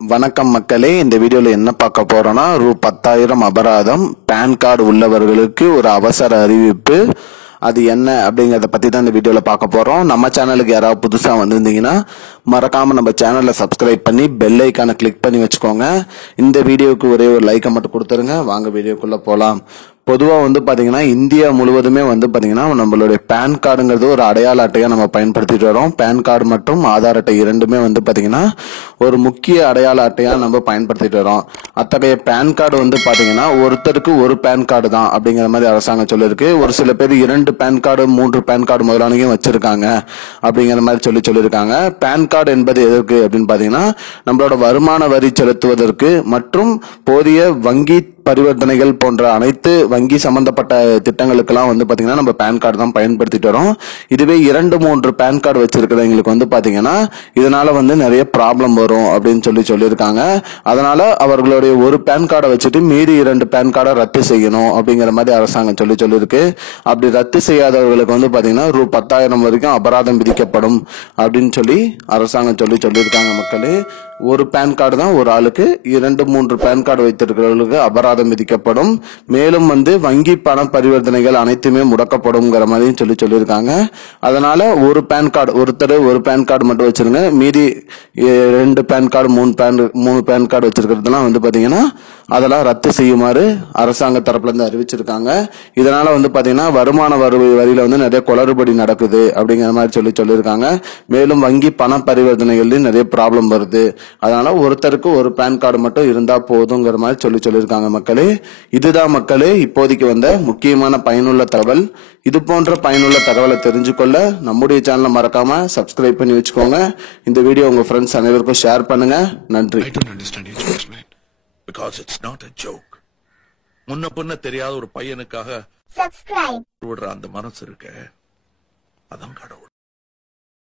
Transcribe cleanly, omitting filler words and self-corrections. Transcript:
வணக்கம் மக்களே, இந்த வீடியோல என்ன பார்க்க போறோம்னா ரூ 10,000 அபராதம் பேன் கார்டு உள்ளவர்களுக்கு ஒரு அவசர அறிவிப்பு. அது என்ன அப்படிங்கறத பத்தி தான் இந்த வீடியோல பார்க்க போறோம். நம்ம சேனலுக்கு யாராவது புதுசா வந்திருந்தீங்கன்னா மறக்காம நம்ம சேனலை சப்ஸ்கிரைப் பண்ணி பெல் ஐக்கானை கிளிக் பண்ணி வச்சுக்கோங்க. இந்த வீடியோக்கு ஒரே ஒரு லைக்கை மட்டும் கொடுத்துருங்க. வாங்க வீடியோக்குள்ள போலாம். பொதுவாக பாத்தீங்கன்னா இந்தியா முழுவதுமே பாத்தீங்கன்னா நம்மளுடைய பேன் கார்டுங்கிறது ஒரு அடையாள அட்டையா நம்ம பயன்படுத்திட்டு வரோம். பேன் கார்டு மற்றும் ஆதார் அட்டை இரண்டுமே பாத்தீங்கன்னா ஒரு முக்கிய அடையாள அட்டையா நம்ம பயன்படுத்திட்டு வரோம். அத்தகைய பேன் கார்டு பாத்தீங்கன்னா ஒருத்தருக்கு ஒரு பேன் கார்டு தான் அப்படிங்கிற மாதிரி அரசாங்கம் சொல்லியிருக்கு. ஒரு சில பேர் 2 பேன் கார்டு 3 பேன் கார்டு முதலானவையும் வச்சிருக்காங்க அப்படிங்கிற மாதிரி சொல்லியிருக்காங்க. பேன் கார்டு என்பது எதற்கு அப்படின்னு பாத்தீங்கன்னா நம்மளோட வருமான வரி செலுத்துவதற்கு மற்றும் போதிய வங்கி பரிவர்த்தனைகள் போன்ற அனைத்து வங்கி சம்பந்தப்பட்ட திட்டங்களுக்கெல்லாம் பாத்தீங்கன்னா நம்ம பேன் கார்டு தான் பயன்படுத்திட்டு வரோம். இதுவே 2-3 பேன் கார்டு வச்சிருக்கிறவங்களுக்கு பாத்தீங்கன்னா இதனால நிறைய ப்ராப்ளம் வரும் அப்படின்னு சொல்லியிருக்காங்க. அதனால அவர்களுடைய ஒரு பேன் கார்டை வச்சுட்டு மீதி 2 பேன் கார்டை ரத்து செய்யணும் அப்படிங்கிற மாதிரி அரசாங்கம் சொல்லியிருக்கு. அப்படி ரத்து செய்யாதவர்களுக்கு பாத்தீங்கன்னா ரூ 10,000 வரைக்கும் அபராதம் விதிக்கப்படும் அப்படின்னு அரசாங்கம் சொல்லியிருக்காங்க. மக்களே, ஒரு பேன் கார்டு தான் ஒரு ஆளுக்கு, 2-3 பேன் கார்டு வைத்திருக்கிறவர்களுக்கு அபராதம் விதிக்கப்படும். மேலும் வங்கி பண பரிவர்த்தனைகள் அனைத்துமே முடக்கப்படும்ங்கிற மாதிரி சொல்லியிருக்காங்க. அதனால ஒரு பேன் கார்டு ஒருத்தர் ஒரு பேன் கார்டு மட்டும் வச்சிருங்க. மீதி 2 பேன் கார்டு 3 பேன் கார்டு வச்சிருக்கிறதுலாம் பாத்தீங்கன்னா அதெல்லாம் ரத்து செய்யுமாறு அரசாங்க தரப்புல இருந்து அறிவிச்சிருக்காங்க. இதனால பாத்தீங்கன்னா வருமான வரியில நிறைய குளறுபடி நடக்குது அப்படிங்கிற மாதிரி சொல்லியிருக்காங்க. மேலும் வங்கி பண பரிவர்த்தனைகள்லயும் நிறைய ப்ராப்ளம் வருது. அதனால ஒருத்தருக்கு ஒரு பேன் கார்டு மட்டும் இருந்தா போதுங்கிற மாதிரி சொல்லியிருக்காங்க. மக்களே, இதுதான் மக்களே இப்போதைக்கு வந்த முக்கியமான பயனுள்ள தகவல். இது போன்ற பயனுள்ள தகவலை தெரிஞ்சுக்கொள்ள நம்முடைய சேனலை மறக்காம சப்ஸ்கிரைப் பண்ணி வச்சுக்கோங்க. இந்த வீடியோ உங்க ஃப்ரெண்ட்ஸ் அனைவருக்கும் ஷேர் பண்ணுங்க. நன்றி. முன்ன பின்ன தெரியாத ஒரு பையனுக்காக விடுற அந்த மனசு இருக்க, அதான் கடவுள்.